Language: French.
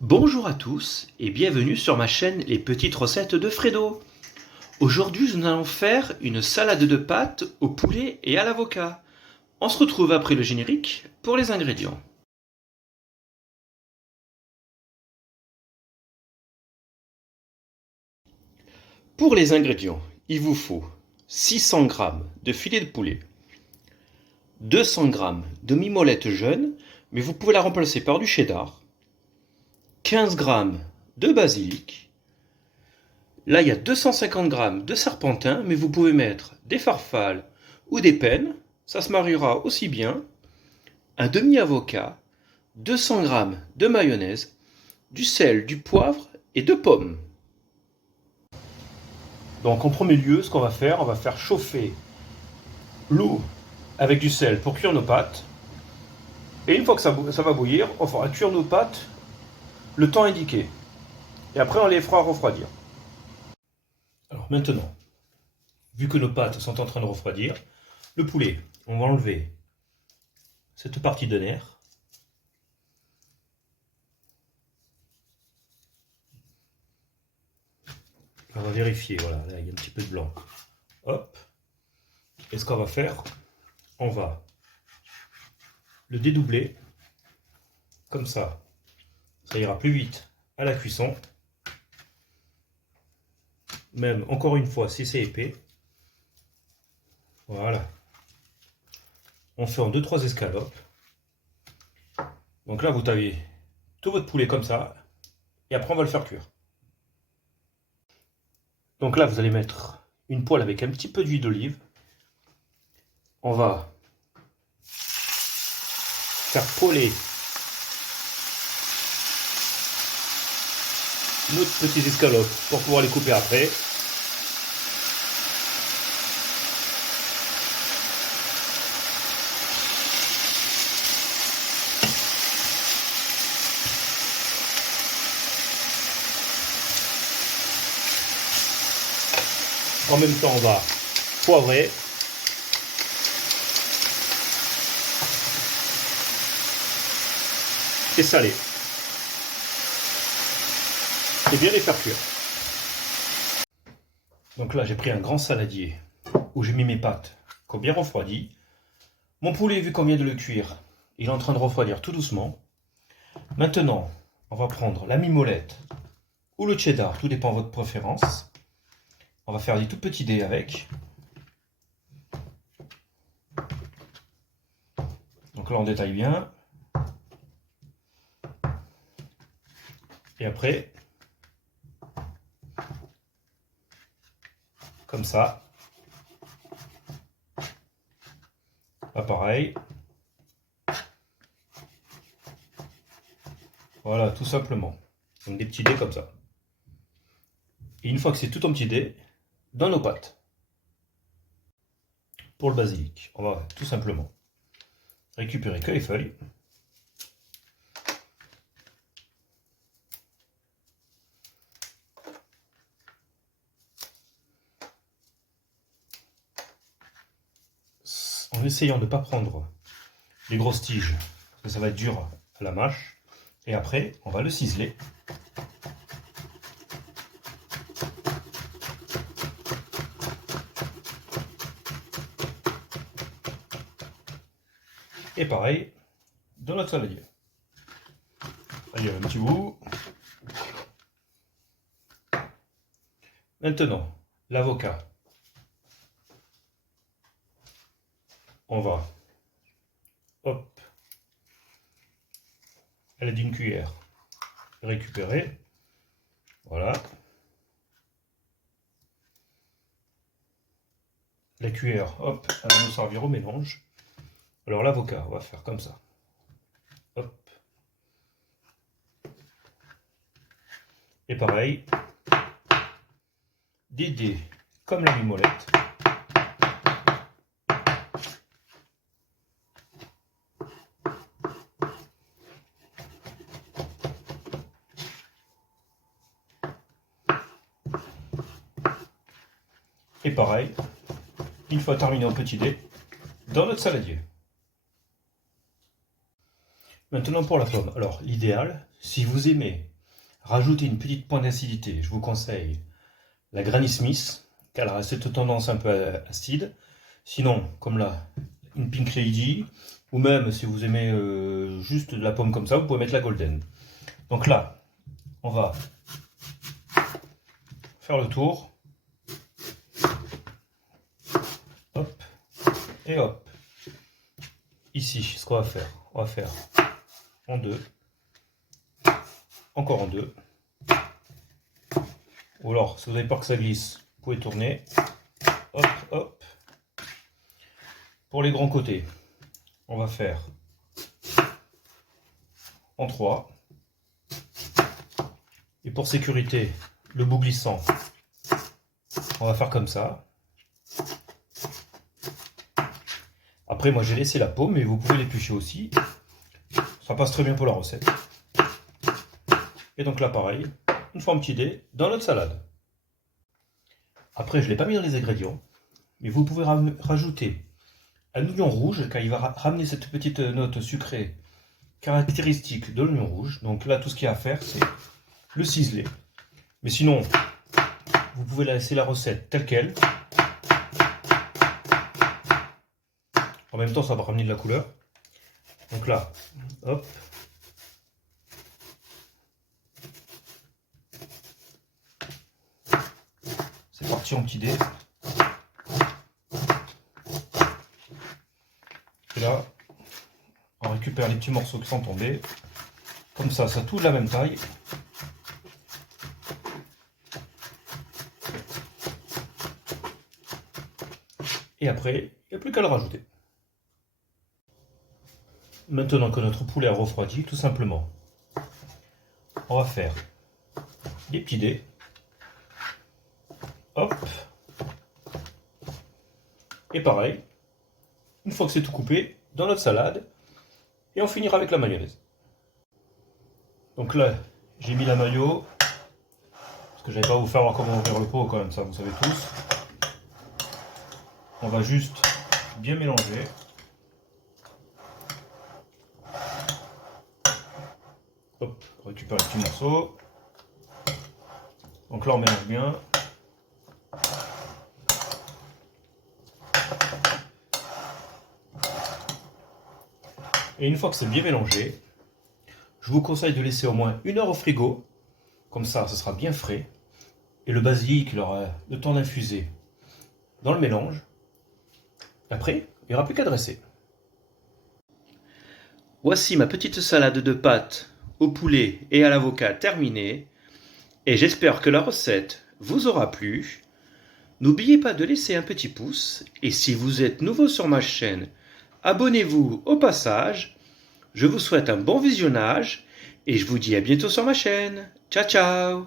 Bonjour à tous et bienvenue sur ma chaîne Les Petites Recettes de Fredo. Aujourd'hui, nous allons faire une salade de pâtes au poulet et à l'avocat. On se retrouve après le générique pour les ingrédients. Pour les ingrédients, il vous faut 600 g de filet de poulet, 200 g de mimolette jeune, mais vous pouvez la remplacer par du cheddar, 15 g de basilic. Là, il y a 250 g de serpentin, mais vous pouvez mettre des farfales ou des pennes, ça se mariera aussi bien. Un demi-avocat, 200 g de mayonnaise, du sel, du poivre et de pommes. Donc en premier lieu, ce qu'on va faire, on va faire chauffer l'eau avec du sel pour cuire nos pâtes. Et une fois que ça va bouillir, on fera cuire nos pâtes le temps indiqué. Et après, on les fera refroidir. Alors maintenant, vu que nos pâtes sont en train de refroidir, le poulet, on va enlever cette partie de nerf. On va vérifier, voilà, là il y a un petit peu de blanc. Hop. Et ce qu'on va faire, on va le dédoubler, comme ça ira plus vite à la cuisson. Même encore une fois, si c'est épais, voilà. On fait en 2-3 escalopes. Donc là, vous avez tout votre poulet comme ça, et après on va le faire cuire. Donc là, vous allez mettre une poêle avec un petit peu d'huile d'olive. On va faire poêler nos petites escalopes pour pouvoir les couper après. En même temps, on va poivrer. Et saler. Et bien les faire cuire. Donc là, j'ai pris un grand saladier où j'ai mis mes pâtes qui ont bien refroidi. Mon poulet, vu qu'on vient de le cuire, il est en train de refroidir tout doucement. Maintenant, on va prendre la mimolette ou le cheddar, tout dépend de votre préférence. On va faire des tout petits dés avec. Donc là, on détaille bien. Et après, comme ça. Là, pareil. Voilà, tout simplement. Donc des petits dés comme ça. Et une fois que c'est tout en petits dés, dans nos pâtes. Pour le basilic, on va tout simplement récupérer que les feuilles. En essayant de ne pas prendre les grosses tiges, parce que ça va être dur à la mâche. Et après, on va le ciseler. Et pareil, dans notre saladier. Il y a un petit bout. Maintenant, l'avocat. On va, hop, à l'aide d'une cuillère, récupérer. Voilà. La cuillère, hop, elle va nous servir au mélange. Alors l'avocat, on va faire comme ça. Hop. Et pareil, des dés comme la mimolette. Et pareil, une fois terminé en petit dé, dans notre saladier. Maintenant pour la pomme. Alors l'idéal, si vous aimez rajouter une petite pointe d'acidité, je vous conseille la Granny Smith, car elle a cette tendance un peu acide. Sinon, comme là, une Pink Lady, ou même si vous aimez juste de la pomme comme ça, vous pouvez mettre la Golden. Donc là, on va faire le tour. Hop, et hop. Ici, ce qu'on va faire, on va faire en deux, encore en deux. Ou alors, si vous avez peur que ça glisse, vous pouvez tourner. Hop, hop. Pour les grands côtés, on va faire en 3. Et pour sécurité, le bout glissant, on va faire comme ça. Après, moi j'ai laissé la peau, mais vous pouvez l'éplucher aussi. Ça passe très bien pour la recette. Et donc là, pareil, une forme petit dé dans notre salade. Après, je ne l'ai pas mis dans les ingrédients, mais vous pouvez rajouter un oignon rouge, car il va ramener cette petite note sucrée caractéristique de l'oignon rouge. Donc là, tout ce qu'il y a à faire, c'est le ciseler. Mais sinon, vous pouvez laisser la recette telle qu'elle. En même temps, ça va ramener de la couleur. Donc là, hop. C'est parti en petit dé. Et là, on récupère les petits morceaux qui sont tombés. Comme ça tout de la même taille. Et après, il n'y a plus qu'à le rajouter. Maintenant que notre poulet a refroidi, tout simplement, on va faire des petits dés. Hop. Et pareil, une fois que c'est tout coupé, dans notre salade, et on finira avec la mayonnaise. Donc là, j'ai mis la mayo, parce que je n'allais pas vous faire voir comment ouvrir le pot, quand même, ça vous savez tous. On va juste bien mélanger. Hop, on récupère les petits morceaux. Donc là, on mélange bien. Et une fois que c'est bien mélangé, je vous conseille de laisser au moins 1 heure au frigo. Comme ça, ce sera bien frais. Et le basilic, il aura le temps d'infuser dans le mélange. Après, il n'y aura plus qu'à dresser. Voici ma petite salade de pâtes au poulet et à l'avocat terminée. Et j'espère que la recette vous aura plu. N'oubliez pas de laisser un petit pouce. Et si vous êtes nouveau sur ma chaîne, abonnez-vous au passage. Je vous souhaite un bon visionnage. Et je vous dis à bientôt sur ma chaîne. Ciao, ciao!